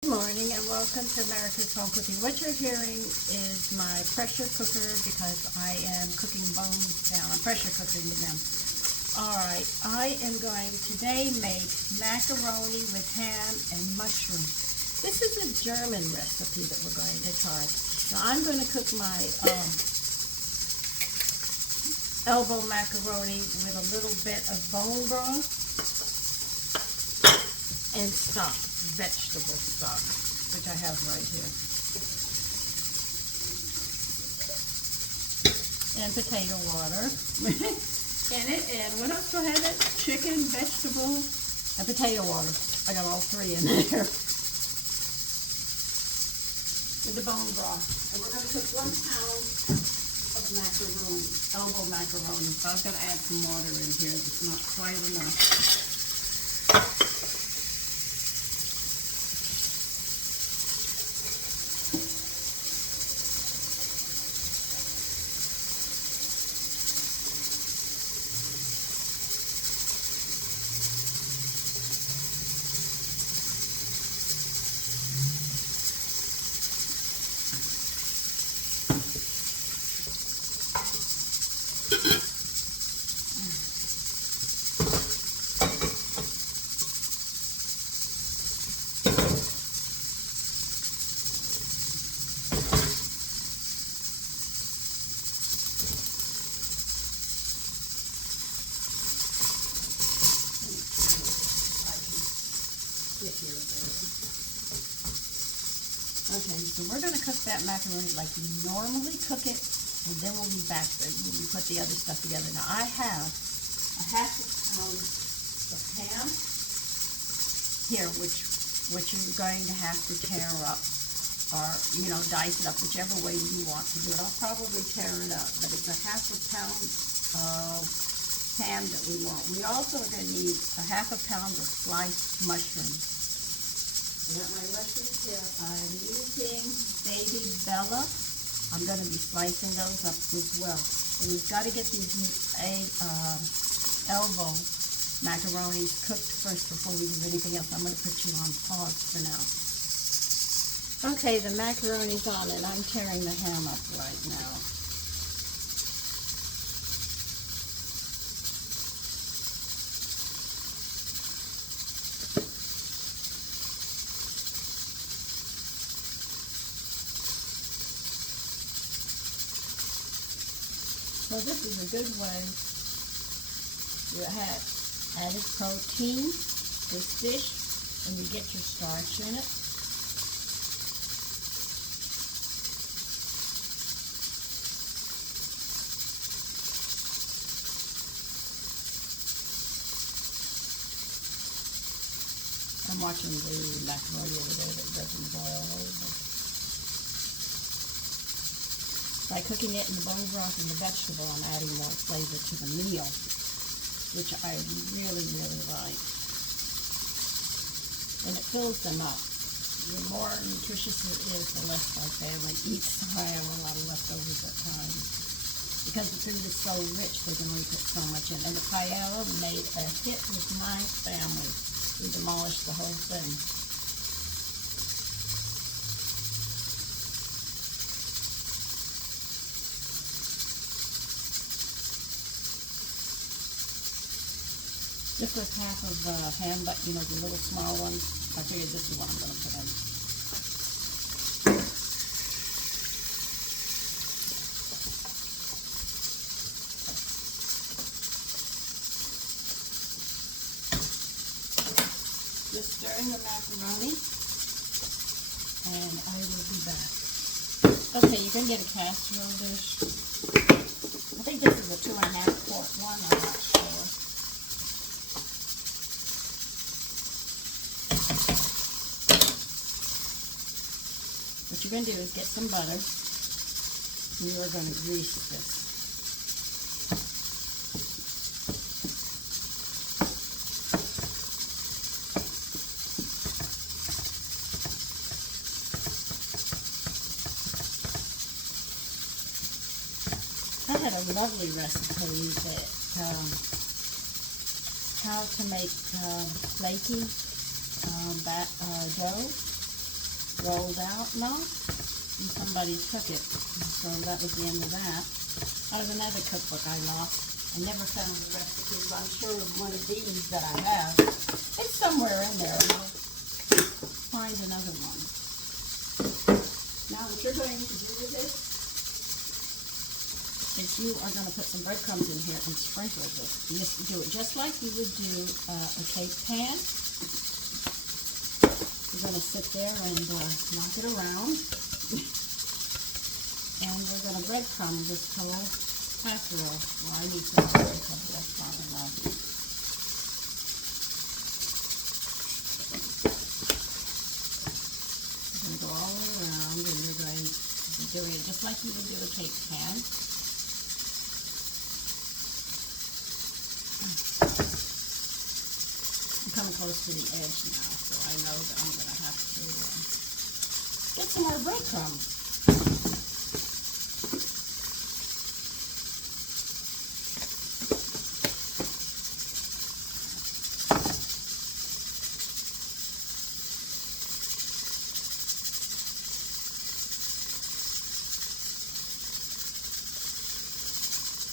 Good morning and welcome to America's Home Cooking. What you're hearing is my pressure cooker because I am cooking bones down. I'm pressure cooking them. Alright, I am going to today make macaroni with ham and mushrooms. This is a German recipe that we're going to try. Now I'm going to cook my elbow macaroni with a little bit of bone broth and stock, vegetable stock, which I have right here, and potato water in it. And what else do I have? It chicken, vegetable, and potato water. I got all three in there with the bone broth. And we're going to cook 1 pound of macaroni, elbow macaroni. So I was going to add some water in here. It's not quite enough. Okay, so we're going to cook that macaroni like we normally cook it, and then we'll be back when we put the other stuff together. Now I have a half a pound of ham here, which you're going to have to tear up, or dice it up, whichever way you want to do it. I'll probably tear it up, but it's a half a pound of ham that we want. We also are going to need a half a pound of sliced mushrooms. I got my mushrooms here. I'm using baby Bella. I'm going to be slicing those up as well. And we've got to get these elbow macaronis cooked first before we do anything else. I'm going to put you on pause for now. Okay, the macaroni's on and I'm tearing the ham up right now. So this is a good way to have added protein, this dish, and you get your starch in it. I'm watching the macaroni over there that doesn't boil over. By cooking it in the bone broth and the vegetable, I'm adding more flavor to the meal, which I really, really like. And it fills them up. The more nutritious it is, the less my family eats. I have a lot of leftovers at times. Because the food is so rich, they can only put so much in. And the paella made a hit with my family. We demolished the whole thing. This was half of ham, but the little small ones. I figured this is what I'm going to put in. Just stirring the macaroni, and I will be back. Okay, you're going to get a casserole dish. I think this is a 2.5 quart one. I'm not sure. What you're going to do is get some butter, and you are going to grease this. I had a lovely recipe that how to make flaky dough. rolled out? No? And somebody took it. So that was the end of that. Out of another cookbook I lost. I never found the recipe, but I'm sure one of these that I have, it's somewhere in there, and I'll find another one. Now what you're going to do with this is you are going to put some breadcrumbs in here and sprinkle this. You just do it just like you would do a cake pan. You're going to sit there and knock it around. And we're going to breadcrumb this whole casserole. Well, I need some breadcrumbs, that's fine enough. You're going to go all the way around, and you're going to be doing it just like you would do a cake pan. I'm coming close to the edge now, so I know that I'm going to have to get some more breadcrumbs.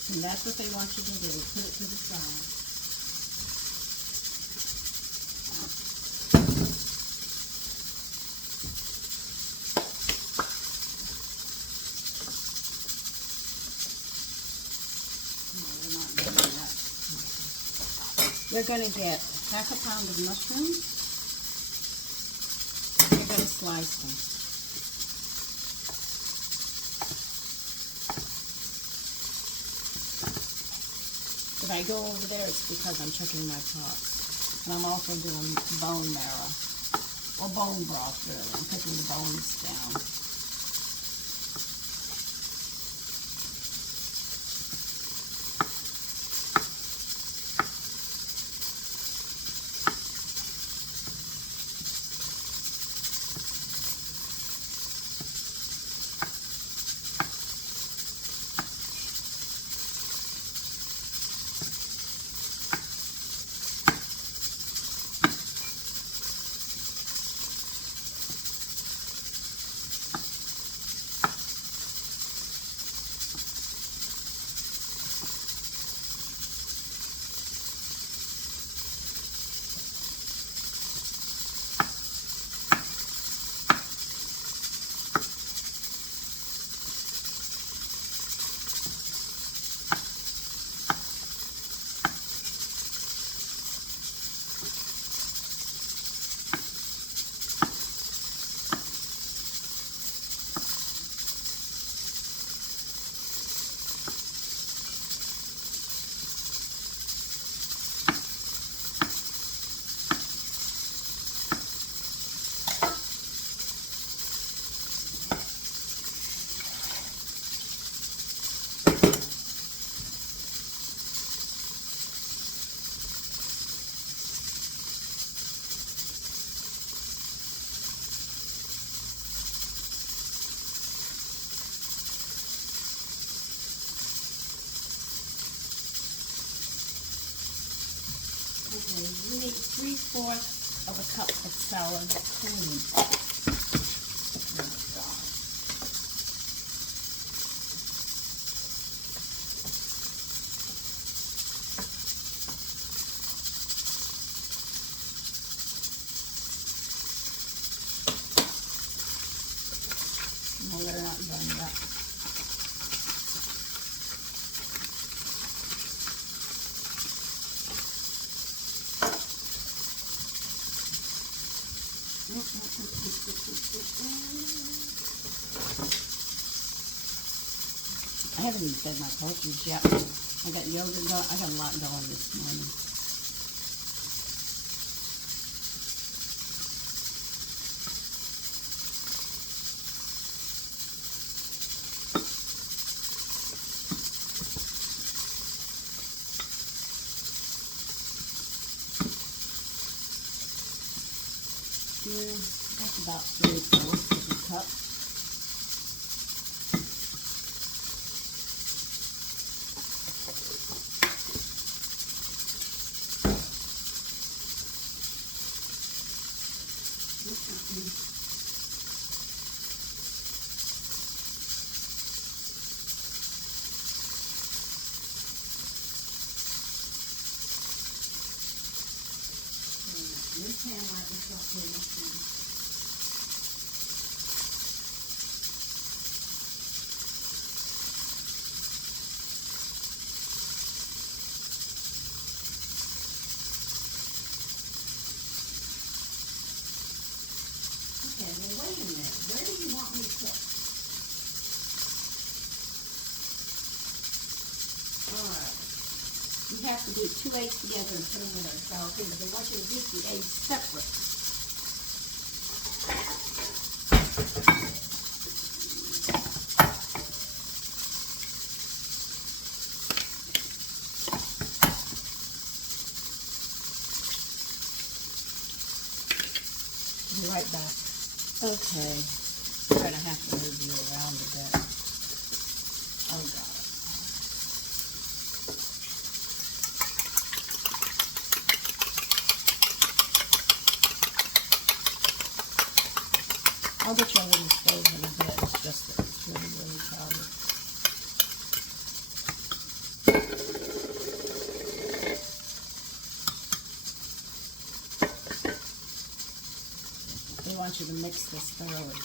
And that's what they want you to do. Put it to the side. No, we're not doing that. You're going to get half a pound of mushrooms. You're going to slice them. If I go over there, it's because I'm checking my pots. And I'm also doing bone marrow, or bone broth, really. I'm picking the bones down. Okay, you need 3/4 of a cup of sour cream. Oh my God. No, they're not done yet. I haven't even fed my poultry yet. I got yogurt going. I got a lot going this morning. That's about 3/4 of a cup. pan lightly saute my food. Okay, well wait a minute. Where do you want me to cook? Alright. You have to beat 2 eggs together and put them in a sour cream, but they want you to beat the eggs separate. Be right back. Okay. I'm going to have to move you around a bit. Oh, God. I'll get you over the stove in a bit. It's just that it's really, really crowded. We want you to mix this thoroughly.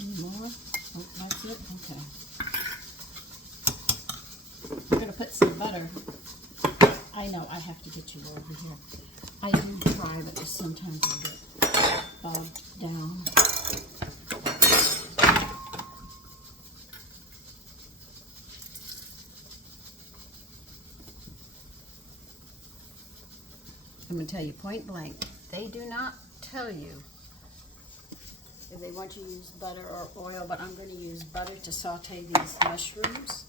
Any more? Oh, that's it? Okay. I'm going to put some butter. I know, I have to get you over here. I do try, but just sometimes I get bogged down. I'm going to tell you point blank, they do not tell you if they want you to use butter or oil, but I'm going to use butter to saute these mushrooms.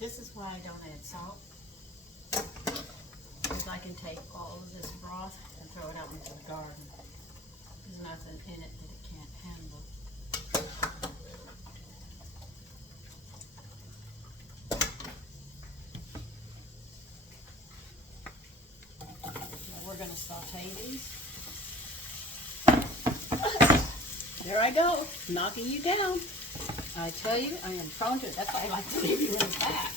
This is why I don't add salt, because I can take all of this broth and throw it out into the garden. There's nothing in it that it can't handle. Now we're going to saute these. There I go, knocking you down. I tell you, I am prone to it. That's why I like to leave you in the back.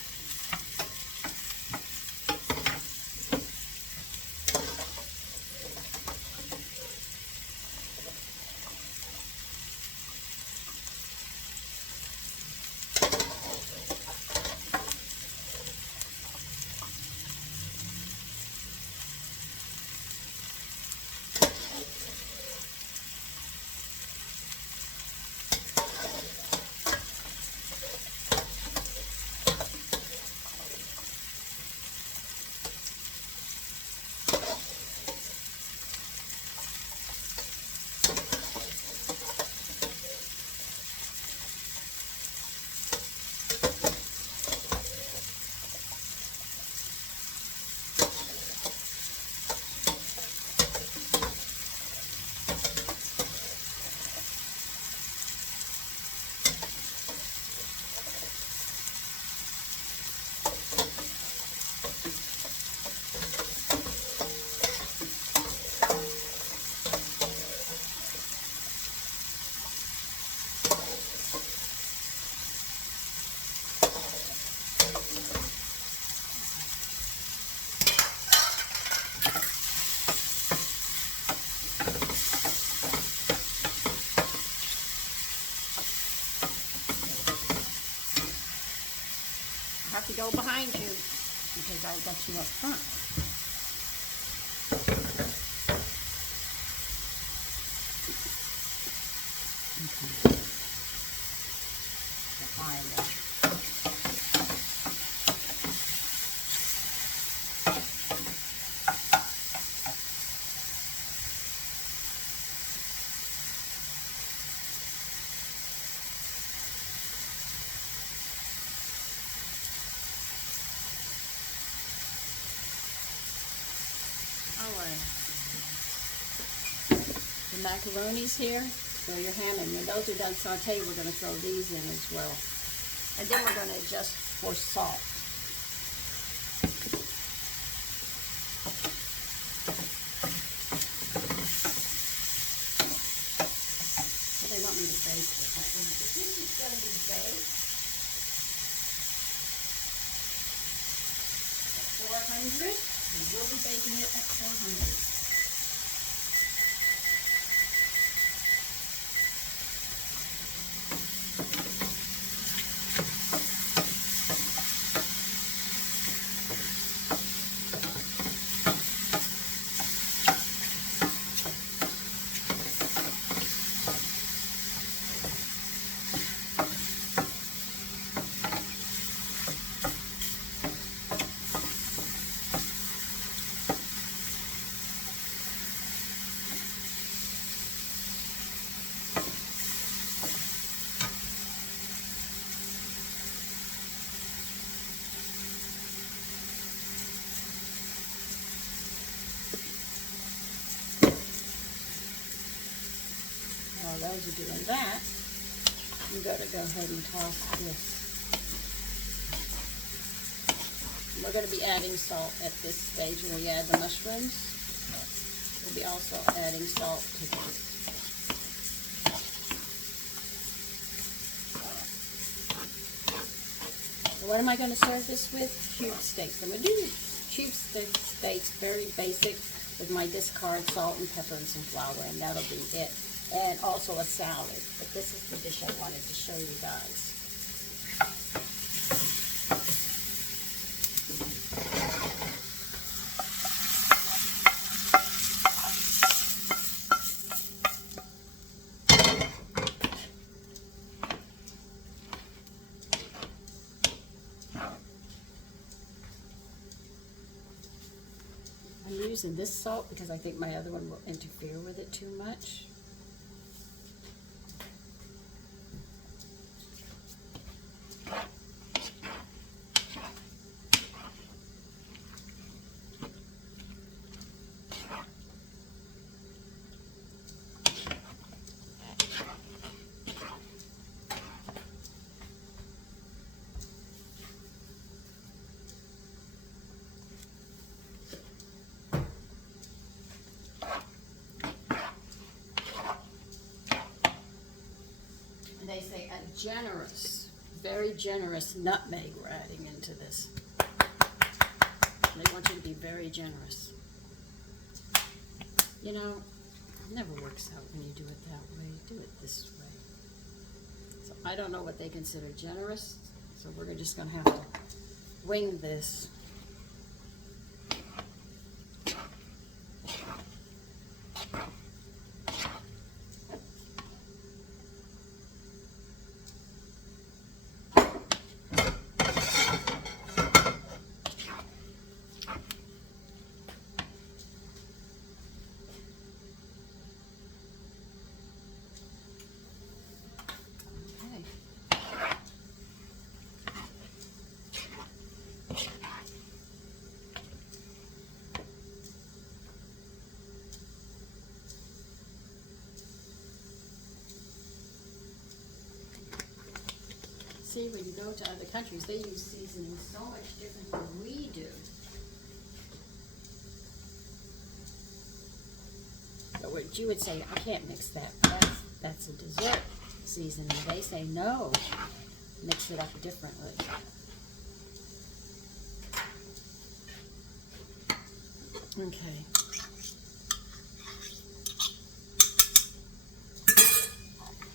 go behind you because I got you up front. Okay. Behind them. Alright, the macaroni's here, throw your ham in. When those are done sauteing, we're going to throw these in as well. And then we're going to adjust for salt. So they want me to bake this. This is going to be baked at 400. We'll be baking it at 400. While those are doing that, you got to go ahead and toss this. We're going to be adding salt at this stage when we add the mushrooms. We'll be also adding salt to this. So what am I going to serve this with? Cube steaks. I'm going to do cube steaks, very basic, with my discard salt and pepper and some flour, and that'll be it. And also a salad. But this is the dish I wanted to show you guys. I'm using this salt because I think my other one will interfere with it too much. They say a generous, very generous nutmeg we're adding into this. They want you to be very generous. You know, it never works out when you do it that way. Do it this way. So I don't know what they consider generous, so we're just going to have to wing this. See, when you go to other countries, they use seasoning so much different than we do. But what you would say, I can't mix that. That's a dessert seasoning. They say, no, mix it up differently. Okay.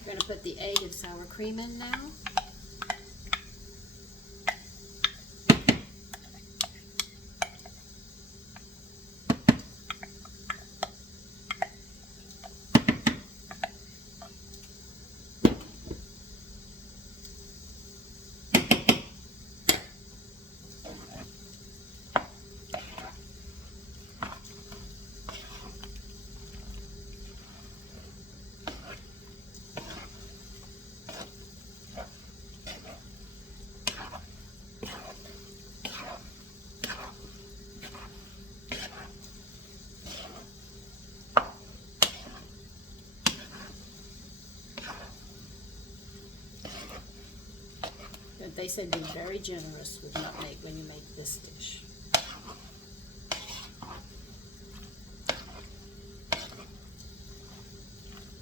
We're going to put the egg and sour cream in now. They say be very generous with nutmeg when you make this dish.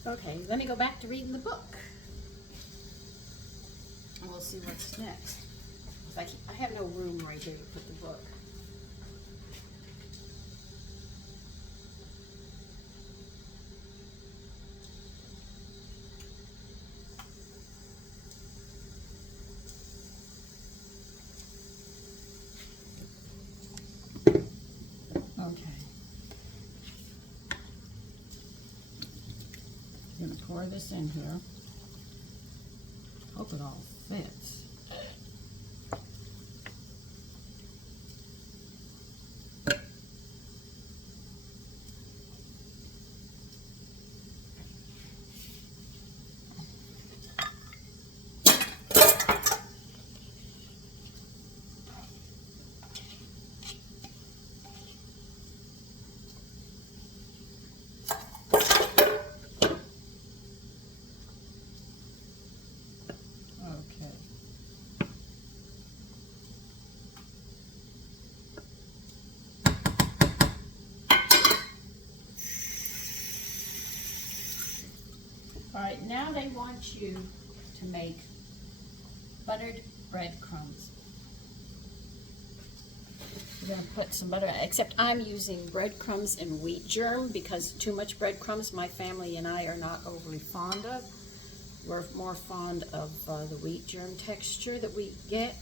Okay, let me go back to reading the book. And we'll see what's next. I have no room right here to put the book. Okay. I'm going to pour this in here. Hope it all fits. All right, now they want you to make buttered breadcrumbs. You're going to put some butter, except I'm using breadcrumbs and wheat germ because too much breadcrumbs my family and I are not overly fond of. We're more fond of the wheat germ texture that we get.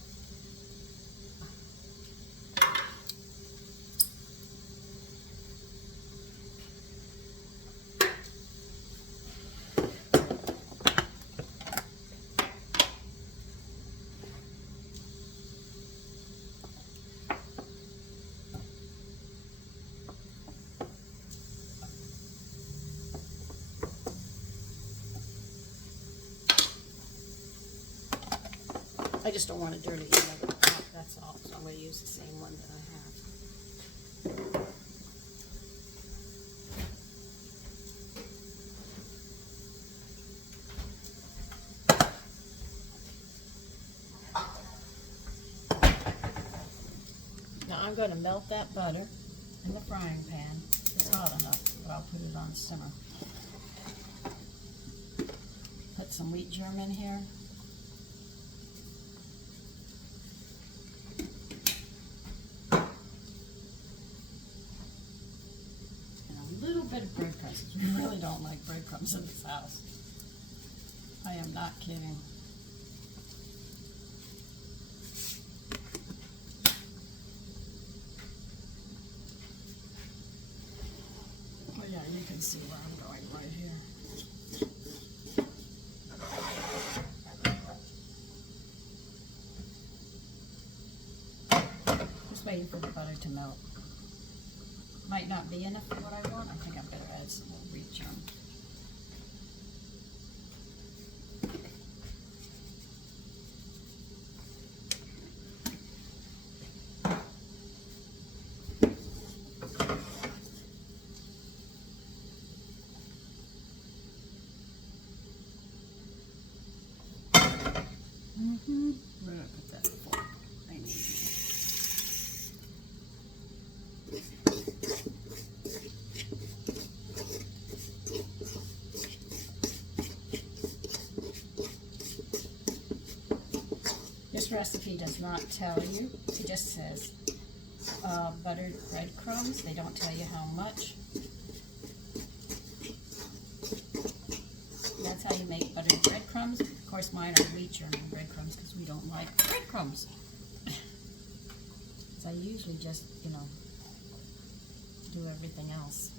I just don't want to dirty another pot, that's all. So I'm going to use the same one that I have. Now I'm going to melt that butter in the frying pan. It's hot enough, but I'll put it on simmer. Put some wheat germ in here. Bit of breadcrumbs. We really don't like breadcrumbs in this house. I am not kidding. Oh yeah, you can see where I'm going right here. Just waiting for the butter to melt. Might not be enough for what I want. I think I better add some more wheat germ. Where did I put that fork? I need it. This recipe does not tell you. It just says buttered breadcrumbs. They don't tell you how much. That's how you make buttered breadcrumbs. Of course, mine are wheat germ breadcrumbs because we don't like breadcrumbs. So I usually just, do everything else.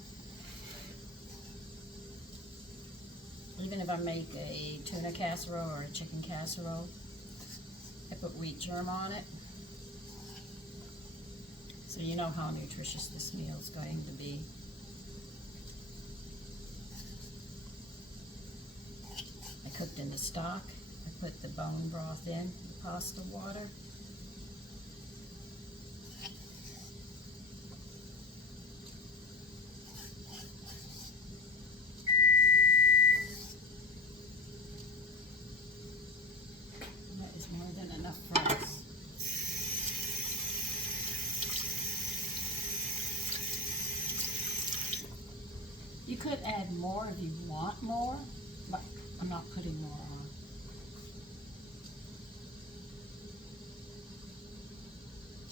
Even if I make a tuna casserole or a chicken casserole, I put wheat germ on it. So you know how nutritious this meal is going to be. I cooked in the stock. I put the bone broth in, the pasta water. That is more than enough frying. You could add more if you want more, but I'm not putting more on.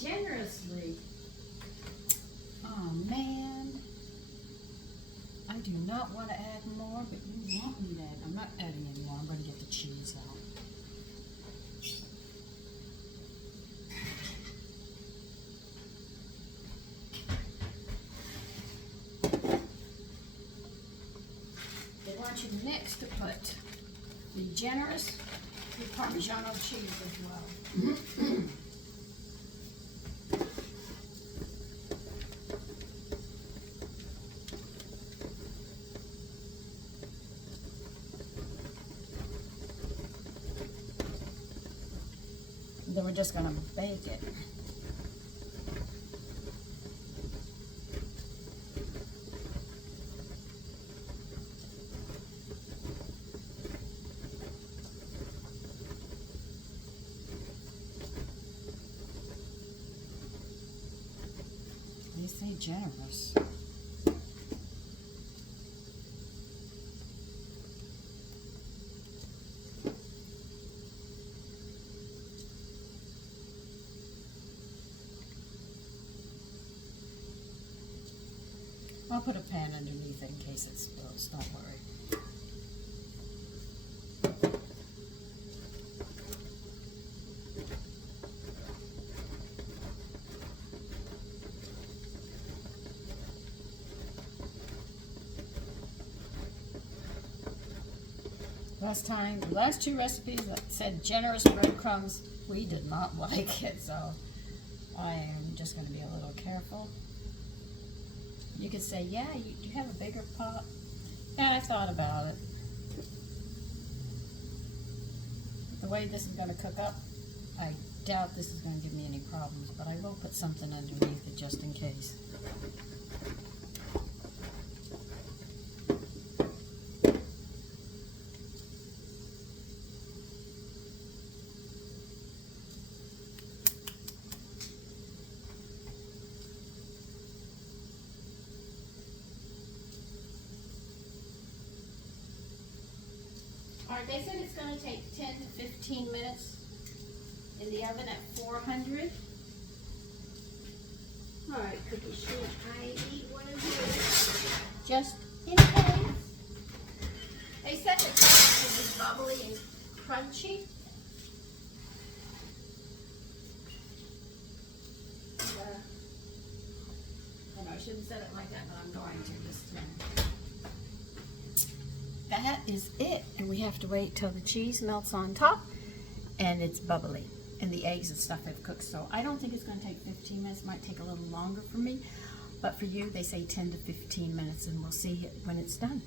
Generously. Oh man. I do not want to add more, but you want me to add. I'm not adding any more. I'm going to get the cheese out. They want you next to put the generous Parmigiano cheese as well. Then we're just going to bake it. They say generous. I'll put a pan underneath it in case it spills, don't worry. The last two recipes that said generous breadcrumbs, we did not like it, so I am just going to be a little careful. You could say, yeah, do you have a bigger pot? And I thought about it. The way this is going to cook up, I doubt this is going to give me any problems, but I will put something underneath it just in case. Alright, they said it's going to take 10 to 15 minutes in the oven at 400. Alright, cookie sheet, I eat one of these just in case. They said the texture is bubbly and crunchy. And, I shouldn't have said it like that, but I'm going to this time. That is it, and we have to wait till the cheese melts on top and it's bubbly and the eggs and stuff have cooked. So I don't think it's going to take 15 minutes. It might take a little longer for me, but for you they say 10 to 15 minutes, and we'll see it when it's done.